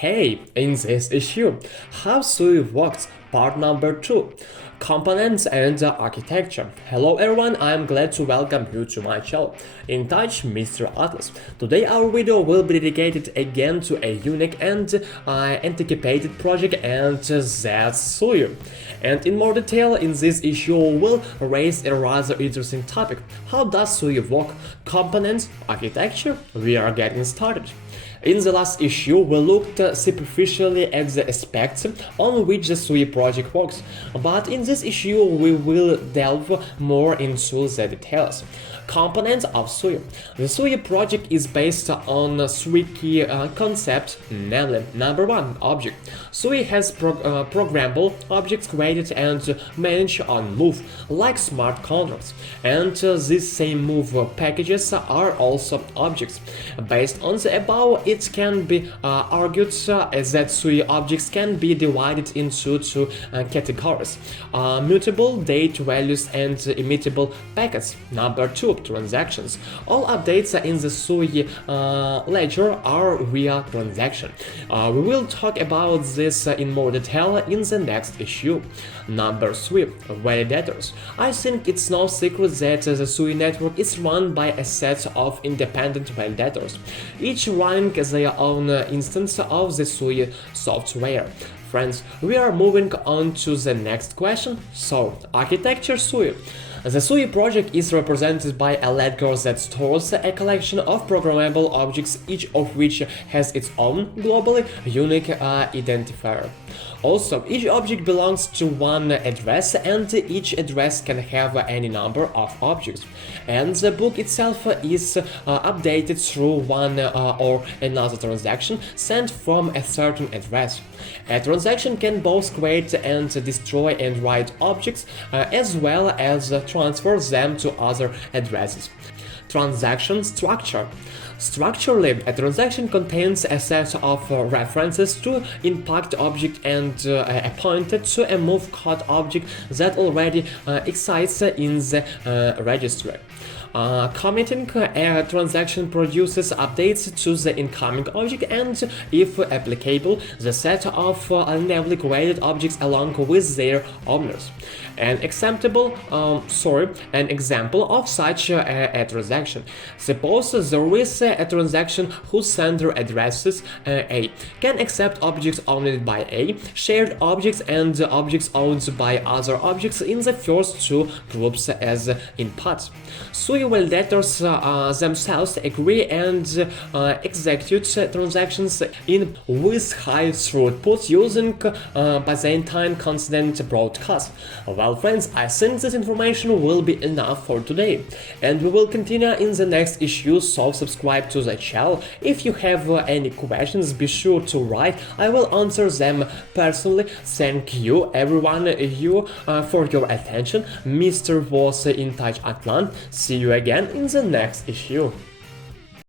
Hey, in this issue, how SUI works, part number 2, components and architecture. Hello everyone, I am glad to welcome you to my channel. In touch, Mr.Atlant. Today our video will be dedicated again to a unique and anticipated project, and that's SUI. And in more detail, in this issue we'll raise a rather interesting topic. How does SUI work? Components, architecture? We are getting started. In the last issue, we looked superficially at the aspects on which the SUI project works, but in this issue we will delve more into the details. Components of SUI. The SUI project is based on three key concepts, namely, number 1, object. SUI has programmable objects created and managed on Move, like smart contracts, and these same Move packages are also objects. Based on the above, it can be argued that SUI objects can be divided into two categories: mutable date values and immutable packets. Number 2, transactions. All updates in the SUI ledger are via transaction. We will talk about this in more detail in the next issue. Number 3, validators. I think it's no secret that the SUI network is run by a set of independent validators, each running their own instance of the SUI software. Friends, we are moving on to the next question. So, architecture SUI. The SUI project is represented by a ledger that stores a collection of programmable objects, each of which has its own globally unique identifier. Also, each object belongs to one address, and each address can have any number of objects. And the book itself is updated through one or another transaction sent from a certain address. A transaction can both create and destroy and write objects, as well as transfer them to other addresses. Transaction structure. Structurally, a transaction contains a set of references to impact object and pointed to a move code object that already exists in the registry. Committing a transaction produces updates to the incoming object and, if applicable, the set of newly created objects along with their owners. An example of such a transaction. Suppose there is a transaction whose sender addresses A can accept objects owned by A, shared objects, and objects owned by other objects in the first two groups as inputs. SUI validators themselves agree and execute transactions with high throughput using Byzantine constant broadcast. Well, friends, I think this information will be enough for today, and we will continue in the next issue, so subscribe to the channel. If you have any questions, be sure to write, I will answer them personally. Thank you everyone for your attention. Mr. was in touch Atlant. See you again in the next issue.